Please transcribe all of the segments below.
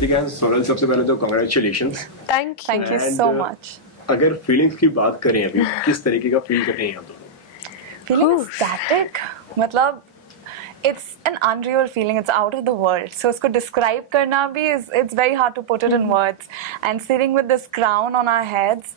रितिका, सोनल, सबसे पहले तो congratulations. Thank you so much. अगर फीलिंग्स की बात करें अभी, किस तरीके का फील कर रहे हैं आप दोनों? फीलिंग स्टैटिक, मतलब it's an unreal feeling. It's out of the world. So उसको describe करना भी it's very hard to put it in words. And sitting with this crown on our heads,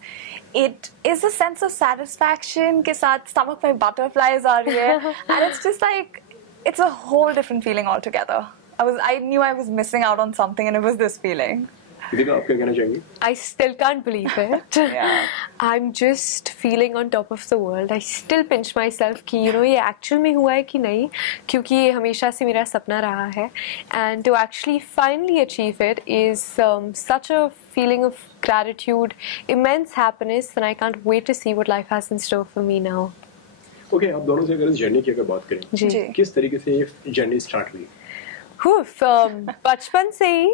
it is a sense of satisfaction के साथ stomach में butterflies आ रही है, and it's just like it's a whole different feeling altogether. I knew I was missing out on something, and it was this feeling. आप क्या कहना चाहेंगे? I still can't believe it. Yeah. I'm just feeling on top of the world. I still pinch myself कि ये actual में हुआ है कि नहीं, क्योंकि ये हमेशा से मेरा सपना रहा है. And to actually finally achieve it is such a feeling of gratitude, immense happiness, and I can't wait to see what life has in store for me now. Okay, आप दोनों से अगर इस जर्नी की अगर बात करें, जी. किस तरीके से ये जर्नी स्टार्ट हुई? बचपन से ही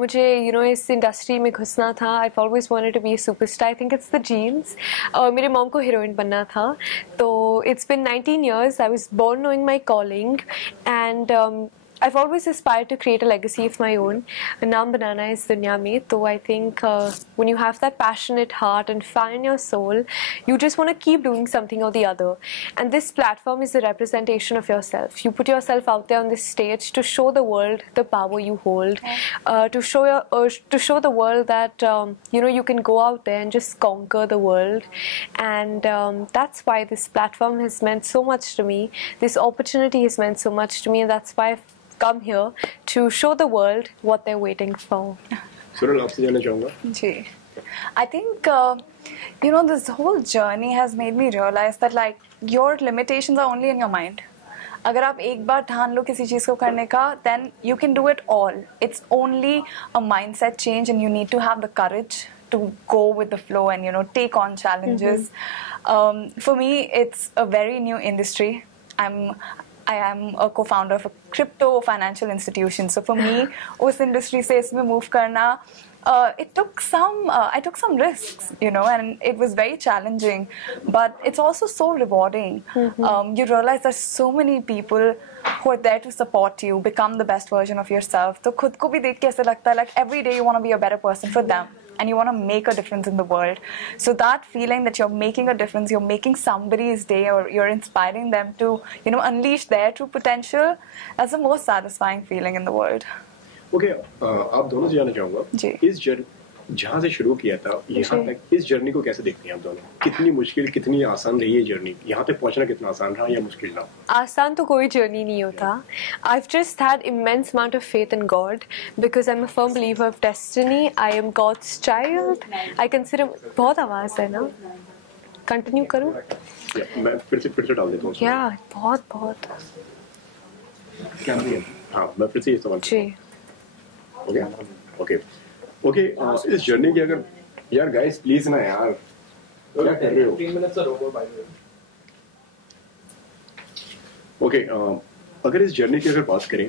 मुझे इस इंडस्ट्री में घुसना था. I've always wanted to be a superstar. I think it's the genes. मेरे मॉम को हीरोइन बनना था. तो it's been 19 years. I was born knowing my calling, and I've always aspired to create a legacy of my own. नाम बनाना है इस दुनिया में. तो I think when you have that passionate heart and fire in your soul, you just want to keep doing something or the other. And this platform is a representation of yourself. You put yourself out there on this stage to show the world the power you hold, to show the world that you can go out there and just conquer the world. And that's why this platform has meant so much to me. This opportunity has meant so much to me, and that's why I've come here to show the world what they're waiting for. Sonal, आपसे जानना चाहूँगा. जी. I think this whole journey has made me realize that like your limitations are only in your mind. अगर आप एक बार ठान लो किसी चीज़ को करने का, then you can do it all. It's only a mindset change, and you need to have the courage to go with the flow and take on challenges. For me, it's a very new industry. I am a co-founder of a crypto financial institution. So for me, उस industry से इसमें move करना, I took some risks, and it was very challenging, but it's also so rewarding. You realize there's so many people who are there to support you, become the best version of yourself. तो खुद को भी देख के ऐसा लगता है like every day you want to be a better person for them. And you want to make a difference in the world. So that feeling that you're making a difference, you're making somebody's day, or you're inspiring them to, unleash their true potential, that's the most satisfying feeling in the world. Okay, आप दोनों से जानना चाहूँगा. जी. इस जहाँ से शुरू किया था यहाँ तक, इस जर्नी को कैसे देखते हैं आप दोनों? कितनी मुश्किल, कितनी आसान रही है जर्नी? यहाँ तक पहुँचना कितना आसान रहा या मुश्किल रहा? आसान तो कोई जर्नी नहीं होता. I've just had immense amount of faith in God because I'm a firm believer of destiny. I am God's child. I consider बहुत आवाज़ है ना? कंटिन्यू करूँ? मैं फिर से डाल देता हूँ. Yeah, बहुत. हाँ, मैं फिर से ये सवाल. जी. ओके, इस जर्नी की अगर, यार गाइस प्लीज ना यार, क्या कर रहे हो? 3 मिनट्स रोको बाय द वे. ओके, अगर इस जर्नी की अगर बात करें,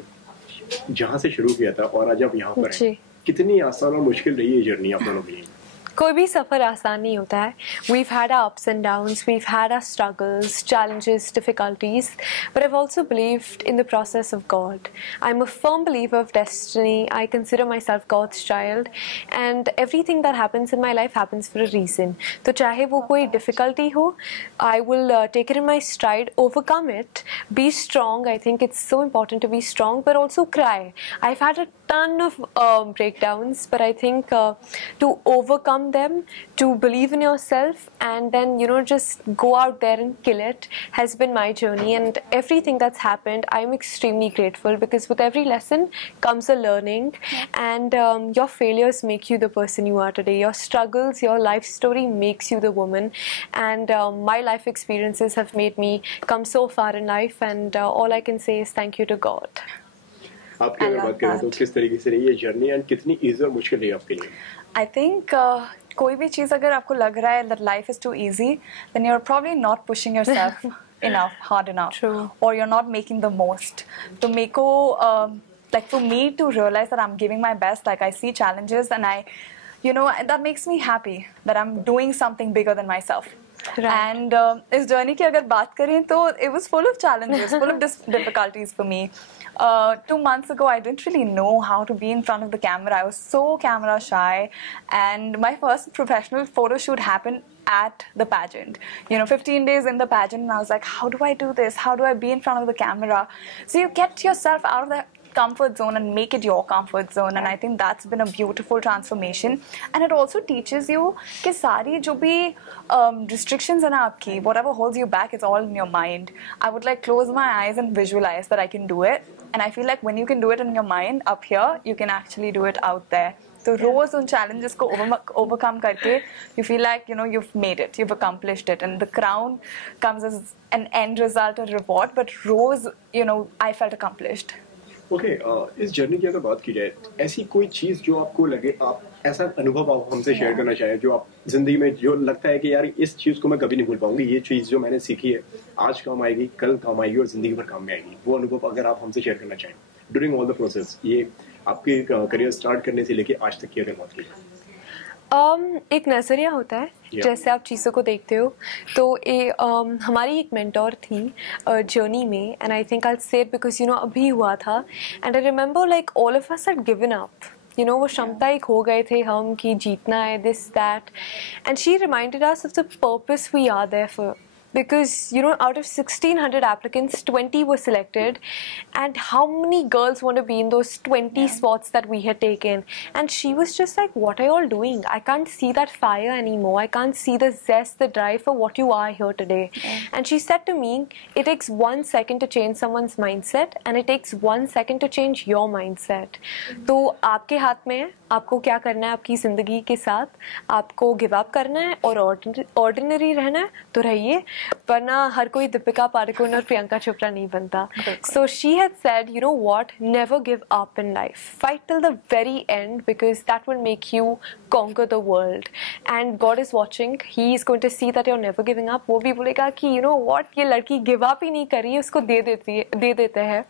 जहाँ से शुरू किया था और आज आप यहाँ पर हैं, कितनी आसान और मुश्किल रही है जर्नी आप दोनों की? कोई भी सफ़र आसान नहीं होता है. We've had our ups and downs, we've had our struggles, challenges, difficulties, but I've also believed in the process of God. I'm a firm believer of destiny. I consider myself God's child, and everything that happens in my life happens for a reason. तो चाहे वो कोई difficulty हो, I will take it in my stride, overcome it, be strong. I think it's so important to be strong, but also cry. I've had a ton of breakdowns, but I think to overcome overcome them, to believe in yourself, and then, you know, just go out there and kill it has been my journey. And everything that's happened, I'm extremely grateful, because with every lesson comes a learning, and your failures make you the person you are today. Your struggles, your life story makes you the woman, and my life experiences have made me come so far in life, and all I can say is thank you to God. आपकी अगर बात करें तो किस तरीके से रही है जर्नी एंड कितनी इजी और मुश्किल रही आपके लिए? I think कोई भी चीज़ अगर आपको लग रहा है that life is too easy, then you're probably not pushing yourself enough, hard enough. True. Or you're not making the most. तो मेरे को like for me to realize that I'm giving my best, like I see challenges and I, you know, that makes me happy that I'm doing something bigger than myself. Right. And इस journey की अगर बात करें तो it was full of challenges, full of difficulties for me. 2 months ago, I didn't really know how to be in front of the camera. I was so camera shy, and my first professional photo shoot happened at the pageant. You know, 15 days in the pageant, and I was like, how do I do this? How do I be in front of the camera? So you get yourself out of the comfort zone and make it your comfort zone, and I think that's been a beautiful transformation. And it also teaches you कि सारी जो भी restrictions हैं ना आपकी, whatever holds you back, it's all in your mind. I would like close my eyes and visualize that I can do it, and I feel like when you can do it in your mind up here, you can actually do it out there. तो रोज उन challenges को overcome करके you feel like, you know, you've made it, you've accomplished it, and the crown comes as an end result, a reward. But Rose, you know, I felt accomplished. Okay, इस journey की अगर बात की जाए, ऐसी कोई चीज जो आपको लगे, आप ऐसा अनुभव आप हमसे शेयर करना चाहें जो आप जिंदगी में जो लगता है कि यार इस चीज को मैं कभी नहीं भूल पाऊंगी, ये चीज जो मैंने सीखी है आज काम आएगी, कल काम आएगी और जिंदगी भर काम में आएगी, वो अनुभव अगर आप हमसे शेयर करना चाहें ड्यूरिंग ऑल द प्रोसेस, ये आपके करियर स्टार्ट करने से लेके आज तक की अगर बात की जाए? एक नज़रिया होता है, जैसे आप चीज़ों को देखते हो। तो हमारी एक मेंटोर थी जर्नी में, एंड आई थिंक आई से इट बिकॉज यू नो अभी हुआ था, and I remember like all of us had given up, you know, वो क्षमता एक हो गए थे हम कि जीतना है, this that, and she reminded us of the purpose we are there for. Because, you know, out of 1,600 applicants, 20 were selected, and how many girls want to be in those 20 spots that we had taken? And she was just like, what are you all doing? I can't see that fire anymore. I can't see the zest, the drive for what you are here today. And she said to me, it takes 1 second to change someone's mindset, and it takes 1 second to change your mindset. तो आपके हाथ में है, आपको क्या करना है आपकी ज़िंदगी के साथ. आपको गिव अप करना है और ऑर्डिनरी रहना है तो रहिए, वरना हर कोई दीपिका पादुकोण और प्रियंका चोपड़ा नहीं बनता. So she had said, you know what, never give up in life. Fight till the very end, because that will make you conquer the world. And God is watching. He is going to see that you're never giving up. वो भी बोलेगा कि you know what, ये लड़की give up ही नहीं कर रही है, उसको दे देते हैं.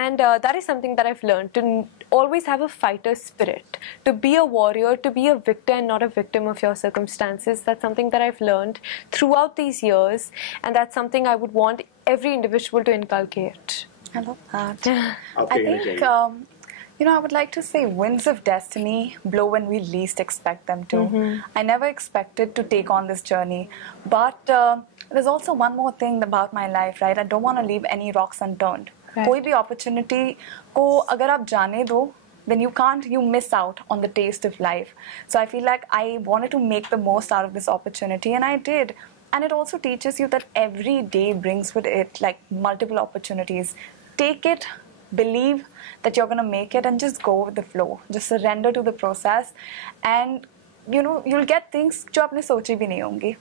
And that is something that I've learned, to always have a fighter spirit, to be a warrior, to be a victor and not a victim of your circumstances. That's something that I've learned throughout these years, and that's something I would want every individual to inculcate. I love that. I think, you know, I would like to say winds of destiny blow when we least expect them to. I never expected to take on this journey, but there's also one more thing about my life, right? I don't want to leave any rocks unturned. कोई भी opportunity को अगर आप जाने दो, then you miss out on the taste of life. So I feel like I wanted to make the most out of this opportunity, and I did. And it also teaches you that every day brings with it like multiple opportunities. Take it, believe that you're going to make it, and just go with the flow. Just surrender to the process, and you know, you'll get things जो आपने सोची भी नहीं होंगी.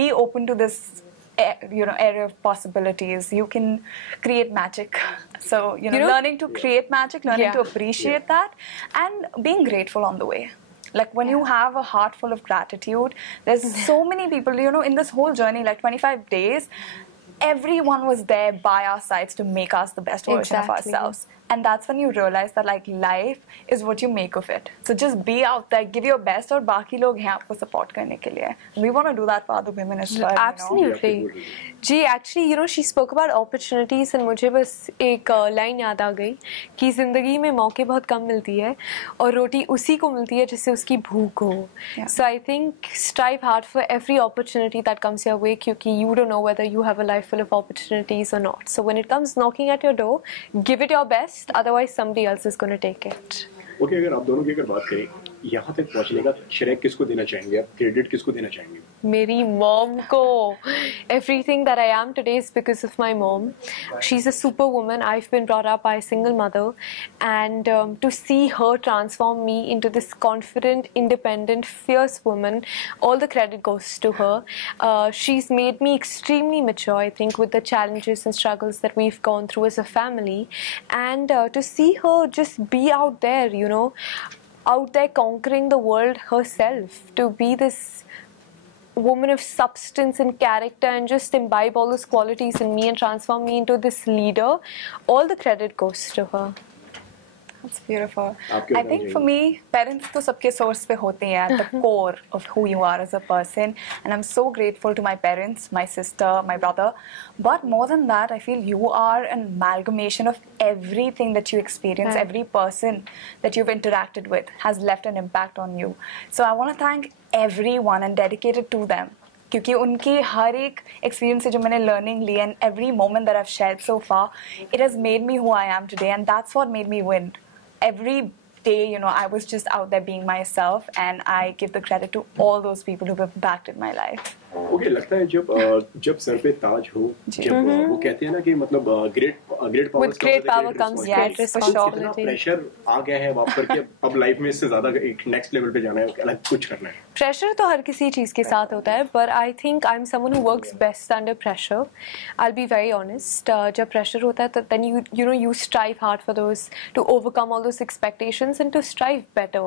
Be open to this, you know, area of possibilities. You can create magic. So, you know, learning to create magic, learning to appreciate that, and being grateful on the way. Like when you have a heart full of gratitude, there's so many people, you know, in this whole journey, like 25 days, everyone was there by our sides to make us the best version of ourselves. And that's when you realize that like life is what you make of it. So just be out there, give your best, और बाकी लोग हैं आपको support करने के लिए. We want to do that for other women as well. Absolutely. You know? Ji, actually, you know, she spoke about opportunities, and मुझे बस एक लाइन याद आ गई कि ज़िंदगी में मौके बहुत कम मिलती है और रोटी उसी को मिलती है जिससे उसकी भूख हो. So I think strive hard for every opportunity that comes your way, क्योंकि you don't know whether you have a life full of opportunities or not. So when it comes knocking at your door, give it your best. Otherwise somebody else is going to take it. Okay, अगर आप दोनों की अगर बात करें, यहाँ तक पहुँचने का श्रेय किसको देना चाहेंगे आप, क्रेडिट किसको देना चाहेंगे? मेरी मॉम को. Everything that I am today is because of my mom. She's a superwoman. I've been brought up by a single mother, and to see her transform me into this confident, independent, fierce woman, all the credit goes to her. She's made me extremely mature, I think, with the challenges and struggles that we've gone through as a family, and to see her just be out there, you know, out there conquering the world herself, to be this woman of substance and character and just imbibe all those qualities in me and transform me into this leader, all the credit goes to her. That's beautiful. आपके I बताइए। think for me, parents तो सबके source पे होते हैं at the core of who you are as a person, and I'm so grateful to my parents, my sister, my brother. But more than that, I feel you are an amalgamation of everything that you experience. Right. Every person that you've interacted with has left an impact on you. So I want to thank everyone and dedicate it to them. क्योंकि उनकी हर एक experience से जो मैंने learning ली and every moment that I have shared so far, it has made me who I am today, and that's what made me win. Every day, you know, I was just out there being myself, and I give the credit to all those people who have impacted my life. Okay, लगता है जब sir पे ताज हो, जब वो कहते हैं ना कि मतलब great power, With great power comes great responsibility. Pressure आ गया है आप पर कि अब लाइफ में इससे ज्यादा एक नेक्स्ट लेवल पे जाना है, अलग कुछ करना है. प्रेशर तो हर किसी चीज़ के साथ होता है, but I think I'm someone who works best under pressure. I'll be very honest. जब प्रेशर होता है तो then you know you strive hard for those, to overcome all those expectations and to strive better.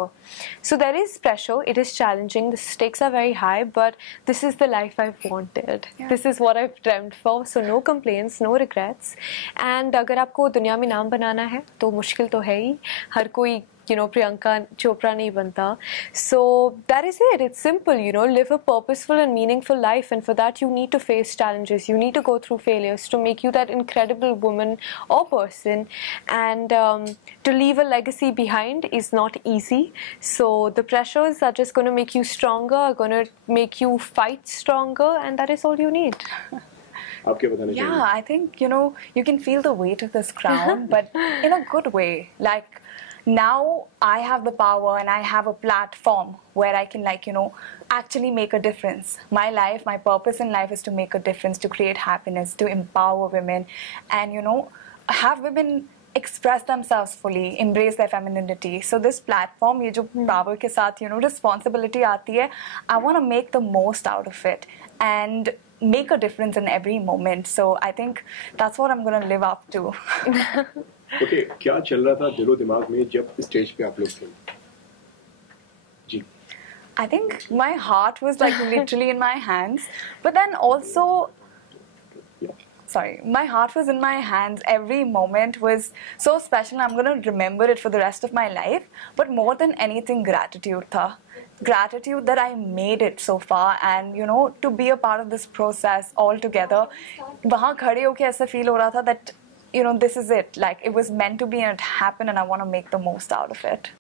So there is pressure. It is challenging. The stakes are very high, but this is the life I've wanted. Yeah. This is what I've dreamt for. So no complaints, no regrets. And अगर आपको दुनिया में नाम बनाना है तो मुश्किल तो है ही. हर कोई you know Priyanka Chopra nahi banta. So that is it. It's simple, you know, live a purposeful and meaningful life, and for that you need to face challenges, you need to go through failures to make you that incredible woman or person, and to leave a legacy behind is not easy. So the pressures are just going to make you stronger, are going to make you fight stronger, and that is all you need. आपके बताने Yeah, I think, you know, you can feel the weight of this crown, but in a good way. Like, now I have the power and I have a platform where I can, like, you know, actually make a difference. My life, my purpose in life is to make a difference, to create happiness, to empower women, and, you know, have women express themselves fully, embrace their femininity. So this platform, ये जो power के साथ, you know, responsibility आती है, I want to make the most out of it and make a difference in every moment. So I think that's what I'm going to live up to. Okay, क्या चल रहा था दिलो दिमाग में जब स्टेज पे आप लोग थे? जी. I think my heart was like literally in my hands, but then also, sorry, my heart was in my hands. Every moment was so special. I'm going to remember it for the rest of my life. But more than anything, gratitude tha. Gratitude that I made it so far, and, you know, to be a part of this process all together. वहाँ खड़े होके ऐसा feel हो रहा था that, you know, this is it. Like, it was meant to be and it happened, and I want to make the most out of it.